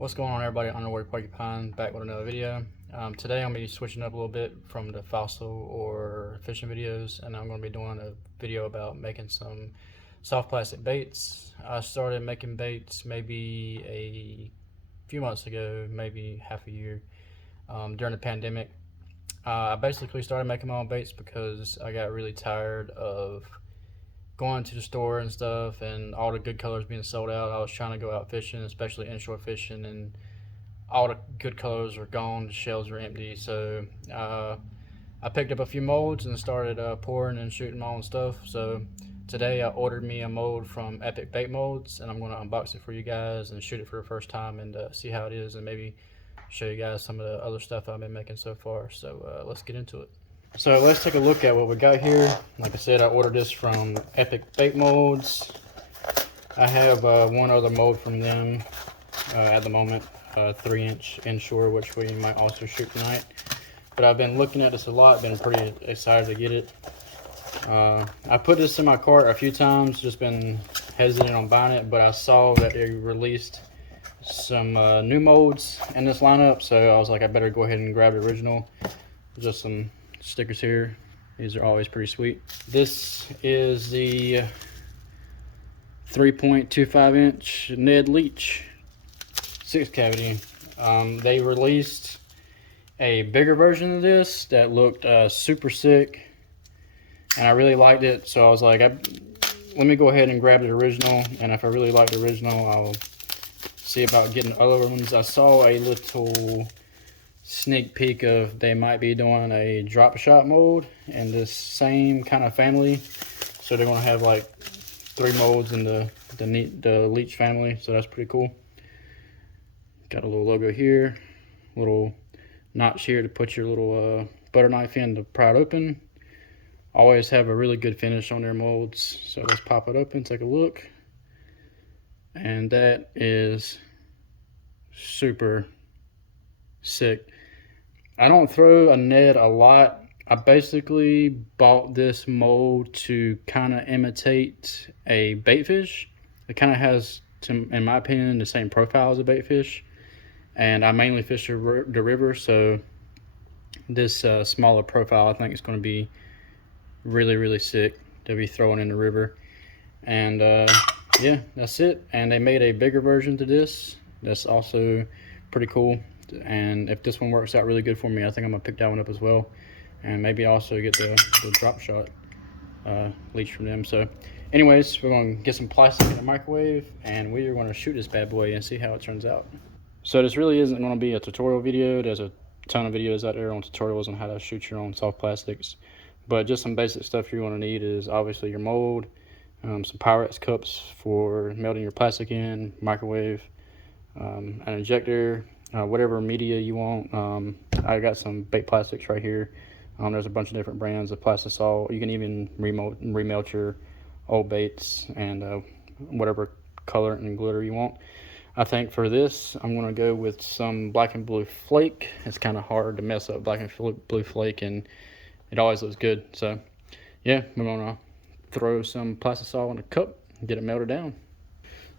What's going on, everybody? Underwater Porcupine back with another video. Today I'm going to be switching up a little bit from the fossil or fishing videos, and I'm going to be doing a video about making some soft plastic baits. I started making baits maybe a few months ago, maybe half a year, during the pandemic. I basically started making my own baits because I got really tired of going to the store and stuff and all the good colors being sold out. I was trying to go out fishing, especially inshore fishing, and all the good colors are gone, the shells are empty. So I picked up a few molds and started pouring and shooting my own stuff. So today I ordered me a mold from Epic Bait Molds, and I'm going to unbox it for you guys and shoot it for the first time and see how it is, and maybe show you guys some of the other stuff I've been making so far. So let's get into it. So let's take a look at what we got here. Like I said, I ordered this from Epic Bait Molds. I have one other mold from them at the moment, 3-inch inshore, which we might also shoot tonight. But I've been looking at this a lot, been pretty excited to get it. I put this in my cart a few times, just been hesitant on buying it, but I saw that they released some new molds in this lineup, so I was like, I better go ahead and grab the original. Just some stickers here. These are always pretty sweet. This is the 3.25 inch NED LEECH 6 cavity. They released a bigger version of this that looked super sick, and I really liked it, so I was like, let me go ahead and grab the original, and if I really like the original, I'll see about getting other ones. I saw a little sneak peek of they might be doing a drop shot mold in this same kind of family, so they're gonna have like 3 molds in the LEECH family, so that's pretty cool. Got a little logo here, little notch here to put your little butter knife in to pry it open. Always have a really good finish on their molds, so let's pop it open, take a look, and that is super sick. I don't throw a Ned a lot. I basically bought this mold to kind of imitate a baitfish. It kind of has, in my opinion, the same profile as a baitfish, and I mainly fish the river, so this smaller profile I think is going to be really sick to be throwing in the river. And yeah, that's it. And they made a bigger version to this that's also pretty cool, and if this one works out really good for me, I think I'm gonna pick that one up as well, and maybe also get the drop shot LEECH from them. So anyways, we're gonna get some plastic in the microwave, and we are gonna shoot this bad boy and see how it turns out. So this really isn't gonna be a tutorial video. There's a ton of videos out there on tutorials on how to shoot your own soft plastics, but just some basic stuff you're gonna need is obviously your mold, some Pyrex cups for melting your plastic in, microwave, an injector, whatever media you want. I got some bait plastics right here. There's a bunch of different brands of plastisol. You can even remelt your old baits and whatever color and glitter you want. I think for this, I'm going to go with some black and blue flake. It's kind of hard to mess up black and blue flake, and it always looks good. So yeah, we're going to throw some plastisol in a cup and get it melted down.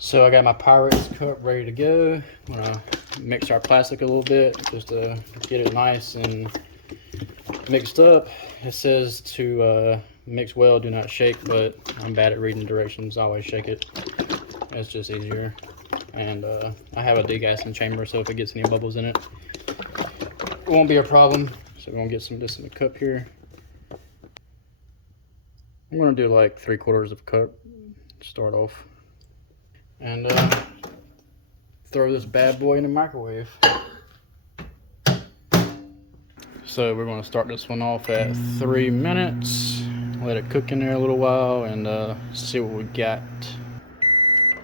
So I got my Pyrex cup ready to go. I'm gonna mix our plastic a little bit just to get it nice and mixed up. It says to mix well, do not shake, but I'm bad at reading directions. I always shake it. It's just easier. And I have a degassing chamber, so if it gets any bubbles in it, it won't be a problem. So we're gonna get some of this in the cup here. I'm gonna do like 3/4 of a cup to start off. And throw this bad boy in the microwave. So we're going to start this one off at 3 minutes, let it cook in there a little while, and see what we got.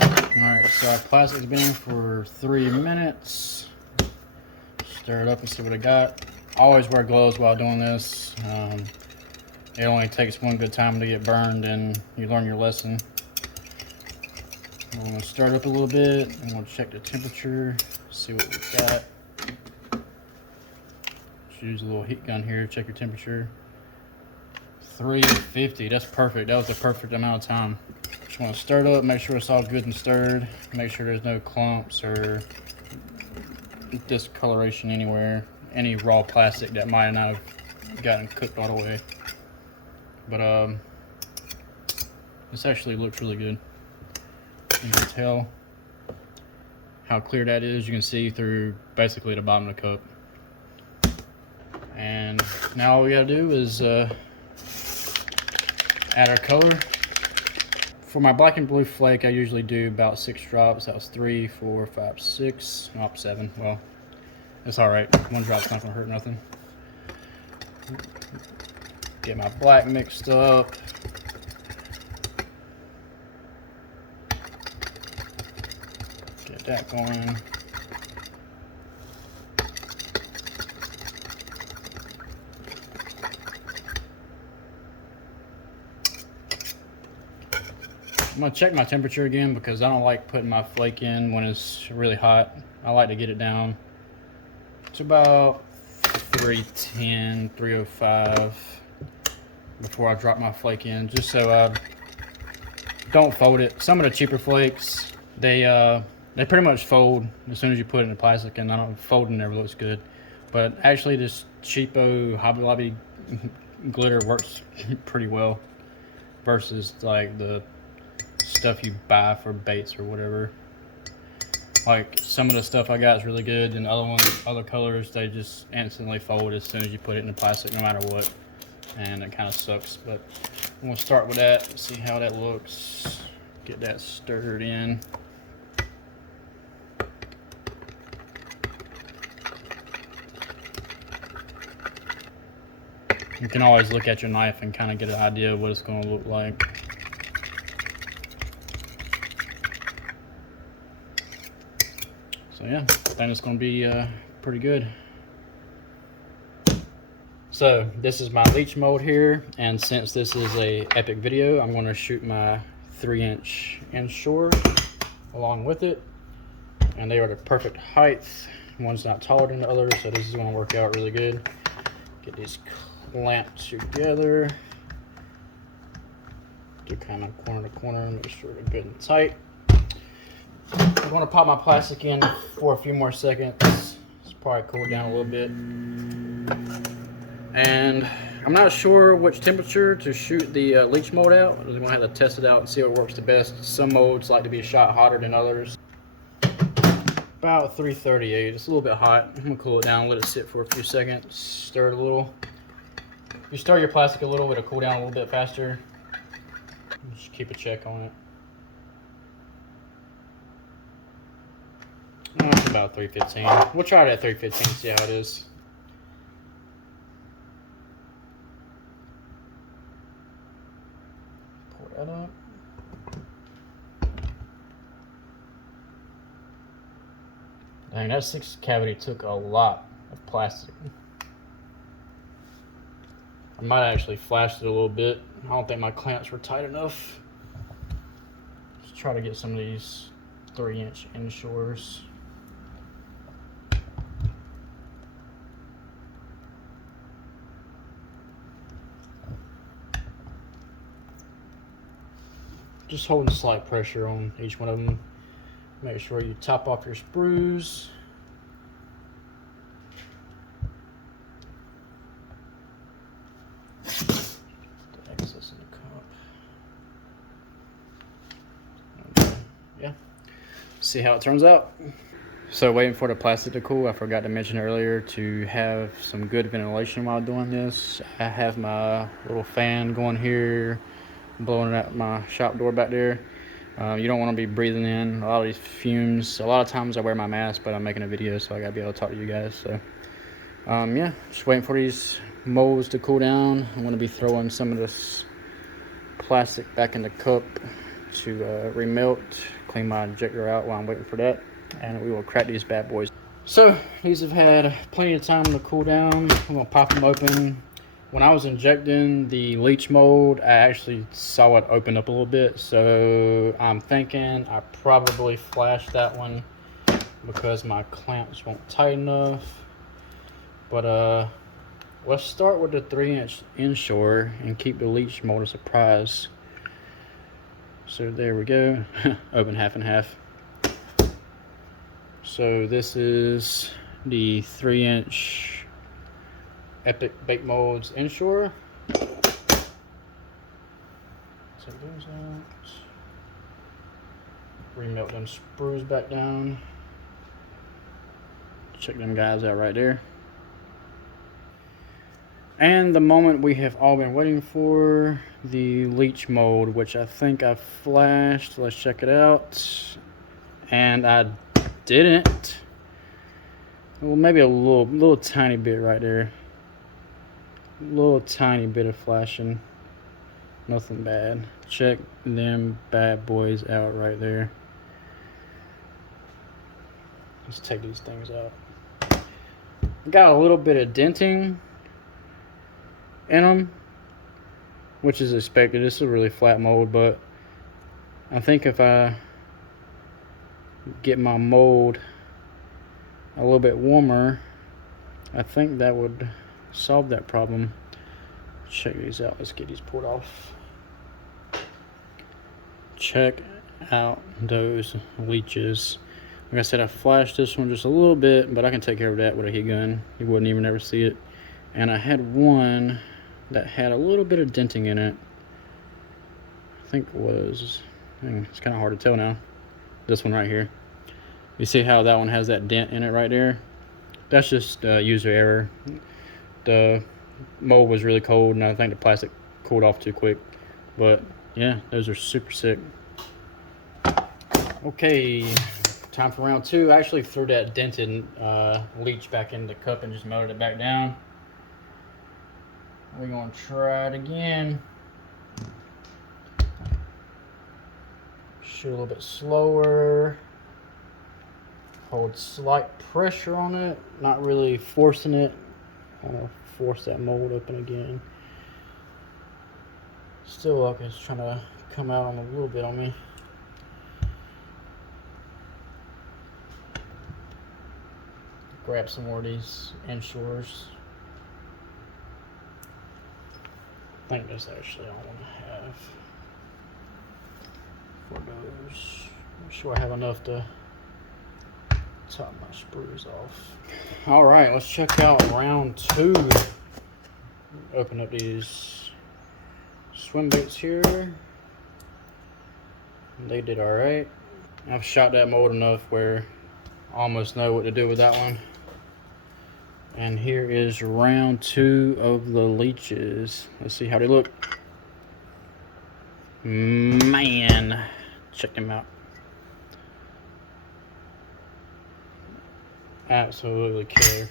Alright, so our plastic's been in for 3 minutes. Stir it up and see what it got. Always wear gloves while doing this. It only takes one good time to get burned and you learn your lesson. I'm going to start up a little bit. I'm going to check the temperature, see what we got. Just use a little heat gun here, check your temperature. 350, that's perfect. That was the perfect amount of time. Just want to stir it up, make sure it's all good and stirred. Make sure there's no clumps or discoloration anywhere, any raw plastic that might not have gotten cooked all the way. But this actually looks really good. You can tell how clear that is. You can see through basically the bottom of the cup. And now all we gotta do is add our color. For my black and blue flake, I usually do about 6 drops. That was 3, 4, 5, 6, oh, 7. Well, it's all right. 1 drop's not gonna hurt nothing. Get my black mixed up. Get that going. I'm gonna check my temperature again because I don't like putting my flake in when it's really hot. I like to get it down to about 310, 305 before I drop my flake in, just so I don't fold it. Some of the cheaper flakes, they pretty much fold as soon as you put it in the plastic, and I don't, folding never looks good. But actually this cheapo Hobby Lobby glitter works pretty well versus like the stuff you buy for baits or whatever. Like some of the stuff I got is really good, and other colors, they just instantly fold as soon as you put it in the plastic, no matter what, and it kind of sucks. But I'm gonna start with that, see how that looks, get that stirred in. You can always look at your knife and kind of get an idea of what it's going to look like. So yeah, I think it's going to be pretty good. So this is my leech mold here, and since this is a epic video, I'm going to shoot my 3-inch inshore along with it, and they are the perfect height. One's not taller than the other, so this is going to work out really good. Get these clamped together to kind of corner to corner, make sure they're good and tight. I'm going to pop my plastic in for a few more seconds. It's probably cooled down a little bit. And I'm not sure which temperature to shoot the leech mold out. I'm going to have to test it out and see what works the best. Some molds like to be shot hotter than others. About 338. It's a little bit hot. I'm going to cool it down, let it sit for a few seconds, stir it a little. If you stir your plastic a little, it'll cool down a little bit faster. Just keep a check on it. Oh, it's about 315. We'll try it at 315, see how it is. Pour that up. Dang, that 6 cavity took a lot of plastic. I might have actually flashed it a little bit. I don't think my clamps were tight enough. Let's try to get some of these 3-inch inshores. Just holding slight pressure on each one of them. Make sure you top off your sprues. The excess in the cup. Okay. Yeah. See how it turns out. So waiting for the plastic to cool, I forgot to mention earlier to have some good ventilation while doing this. I have my little fan going here, blowing out my shop door back there. You don't want to be breathing in a lot of these fumes. A lot of times I wear my mask, but I'm making a video, so I gotta be able to talk to you guys. So yeah, just waiting for these molds to cool down. I'm gonna be throwing some of this plastic back in the cup to remelt, clean my injector out while I'm waiting for that, and we will crack these bad boys. So these have had plenty of time to cool down. I'm gonna pop them open. When I was injecting the leech mold, I actually saw it open up a little bit, so I'm thinking I probably flashed that one because my clamps weren't tight enough. But let's start with the 3-inch inshore and keep the leech mold a surprise. So there we go, open half and half. So this is the 3-inch Epic Bake Molds inshore. Take those out. Remelt them sprues back down. Check them guys out right there. And the moment we have all been waiting for, the LEECH mold, which I think I flashed. Let's check it out. And I didn't. Well, maybe a little tiny bit right there. Little tiny bit of flashing. Nothing bad. Check them bad boys out right there. Let's take these things out. Got a little bit of denting in them, which is expected. This is a really flat mold, but I think if I get my mold a little bit warmer, I think that would solve that problem. Check these out. Let's get these pulled off. Check out those leeches. Like I said, I flashed this one just a little bit, but I can take care of that with a heat gun. You wouldn't even ever see it. And I had one that had a little bit of denting in it. I think it was, it's kind of hard to tell now. This one right here. You see how that one has that dent in it right there? That's just user error. The mold was really cold, and I think the plastic cooled off too quick. But yeah, those are super sick. Okay, time for round two. I actually threw that dented LEECH back in the cup and just melted it back down. We're gonna try it again. Shoot a little bit slower. Hold slight pressure on it, not really forcing it. I'm gonna force that mold open again. Still like it's trying to come out on a little bit on me. Grab some more of these inshores. I think that's actually all I want to have for those. I'm sure I have enough to top my sprues off. All right, let's check out round two. Open up these swim baits here. They did all right. I've shot that mold enough where I almost know what to do with that one. And here is round two of the leeches. Let's see how they look. Man, check them out. Absolutely killer.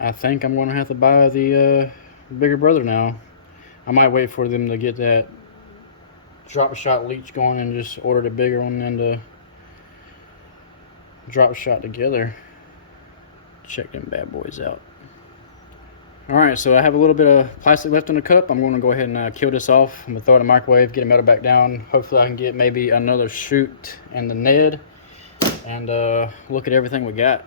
I think I'm gonna have to buy the bigger brother now. I might wait for them to get that drop shot LEECH going and just order the bigger one and the drop shot together. Check them bad boys out. Alright, so I have a little bit of plastic left in the cup. I'm going to go ahead and kill this off. I'm going to throw it in the microwave, get it melted back down. Hopefully I can get maybe another shoot in the NED and look at everything we got.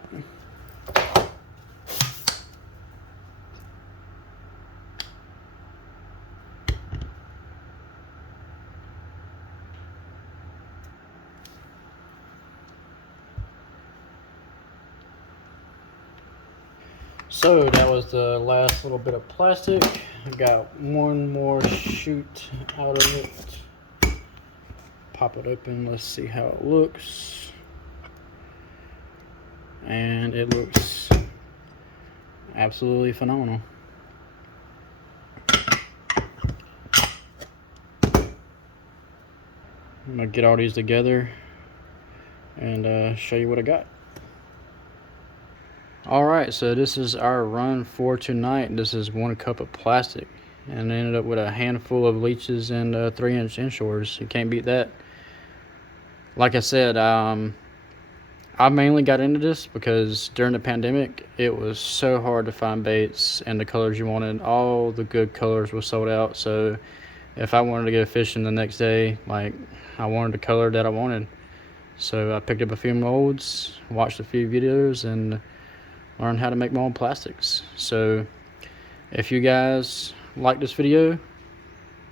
So that was the last little bit of plastic. I got one more shoot out of it. Pop it open, let's see how it looks. And it looks absolutely phenomenal. I'm gonna get all these together and show you what I got. Alright, so this is our run for tonight. This is 1 cup of plastic, and I ended up with a handful of leeches and 3-inch inshores. You can't beat that. Like I said, I mainly got into this because during the pandemic it was so hard to find baits and the colors you wanted. All the good colors were sold out, so if I wanted to go fishing the next day, like, I wanted the color that I wanted. So I picked up a few molds, watched a few videos, and learn how to make my own plastics. So if you guys like this video,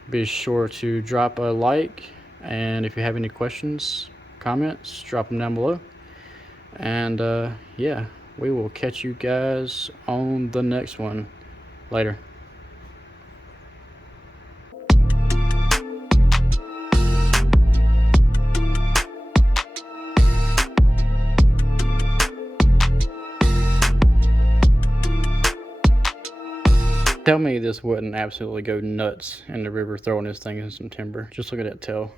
be sure to drop a like, and if you have any questions, comments, drop them down below. And yeah, we will catch you guys on the next one. Later. Tell me this wouldn't absolutely go nuts in the river throwing this thing in some timber. Just look at that tail.